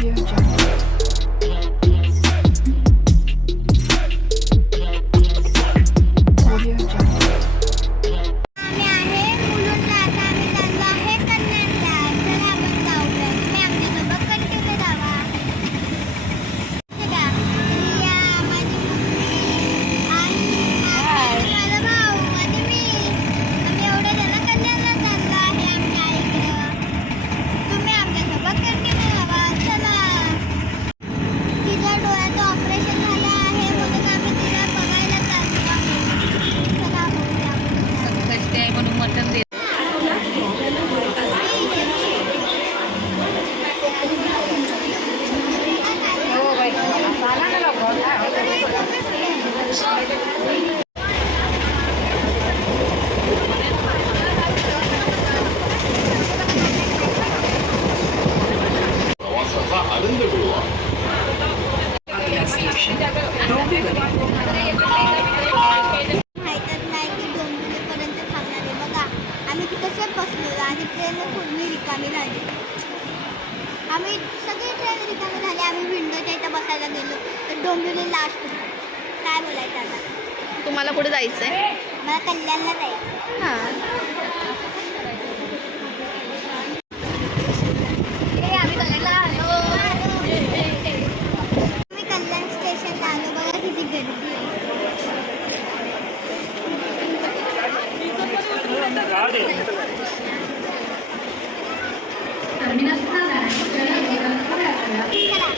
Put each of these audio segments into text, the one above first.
Audio Jungle. Audio Jungle. आम्ही आहे मुलुंडला. आता आम्ही चाललो आहे कन्नडला. चला आपण जाऊया. तुम्ही आमच्यासोबत कंटिन्यू जावा. बघा, रिया, माझी मम्मी आणि माझा भाऊ आणि मी. आम्ही एवढे जण कन्नडला चाललो आहे आमच्या आईकडं. तुम्ही आमच्यासोबत कंटिन्यू जावा. चला. तिच्या डोळ्याचं ऑपरेशन झालं आहे म्हणून आम्ही तिला बघायला चाललो आहे. चला बघूया. कष्ट आहे म्हणून मटण देत. प्रवासाचा आनंद मिळवा. माहीतच नाही की डोंबिवलीपर्यंत थांबणार आहे. बघा, आम्ही कसे बसलेलो आणि ट्रेन पूर्ण रिकामी झाली. आम्ही सगळी ट्रेन रिकामी झाली. आम्ही विंडोच्या इथं बसायला गेलो तर डोंबिवली लास्ट होती. काय बोलायचं आता. तुम्हाला कुठे जायचंय? मला कल्याणला जायचं. हां. आम्ही कल्याण स्टेशनला आलो. बघा किती गर्दी आहे. चला.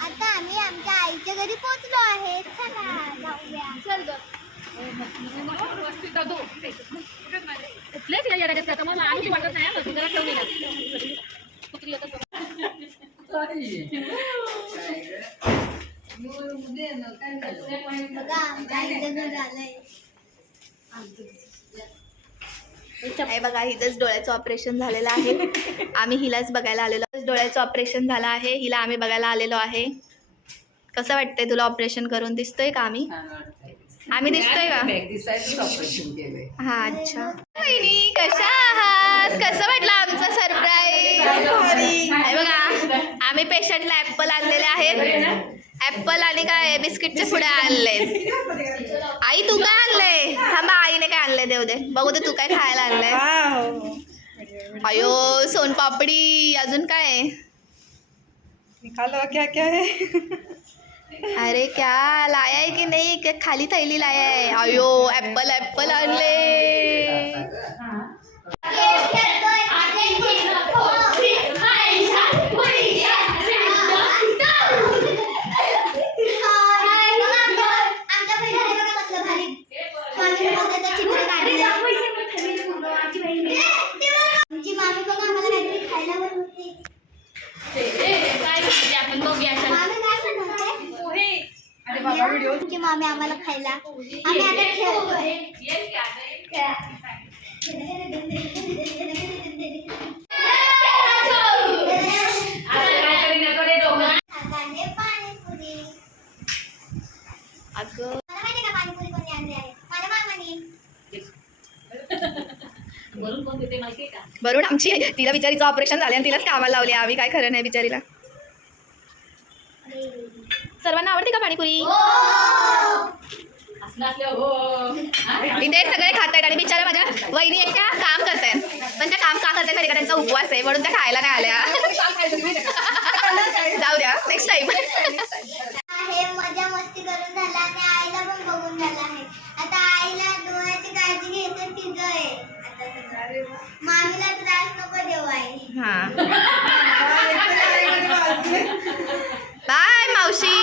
आता आम्ही आमच्या आईच्या घरी पोहोचलो आहे. चला जाऊया. चल बघा आमच्या आईचं घर आलंय. हे बघा, हिचंच डोळ्याचं ऑपरेशन झालेलं आहे. आम्ही हिलाच बघायला आलेलो. डोळ्याचं ऑपरेशन झालं आहे. हिला आम्ही बघायला आलेलो आहे. कसं वाटतंय तुला ऑपरेशन करून? दिसतोय का आम्ही दिसतोय का? हा, अच्छा. बहिणी कशा आहात? कसं वाटलं आमचं सरप्राईज? बघा, आम्ही पेशंटला ऍपल आणलेले आहेत. ऍपल आणि काय बिस्किटचे पुढे आणलेत. आई तू काय आणलंय? थांबा, आईने काय आणलंय देऊ दे. बघू दे तू काय खायला आणलंय. अयो सोनपापडी. अजून काय? निकालो क्या क्या है. अरे क्या लाया है की नाही? क्या खाली थैली लाया है? अयो ऍपल ऍपल आणले. आमची मामी बघा आम्हाला काहीतरी खायला बनवते. आमची मामी आम्हाला खायला. आम्ही आता खेळतोय. पाणीपुरी. अगं मला माहिती का पाणीपुरी कोणी आणली आहे? माझ्या मामाने. बरोबर आमची तिला बिचारीचं ऑपरेशन झाले आणि तिलाच कामाला लावले. आम्ही काय खरं नाही बिचारीला. सर्वांना आवडते का पाणीपुरी? इथे सगळे खात आहेत आणि बिचारा माझ्या वहिनी एकट्या काम करतायत. पण त्या काम का करतायत माहिती का? त्यांचा उपवास आहे म्हणून त्या खायला नाही आल्या. जाऊ द्या, नेक्स्ट टाइम. आहे मजा मस्ती करून झाला आणि आईला पण बघून झाला आहे. आता आईला डोळ्याची काळजी घ्यायचं तिचं आहे. आता सगळं मामीला त्रास नको देऊ आई. हा, बाय मावशी.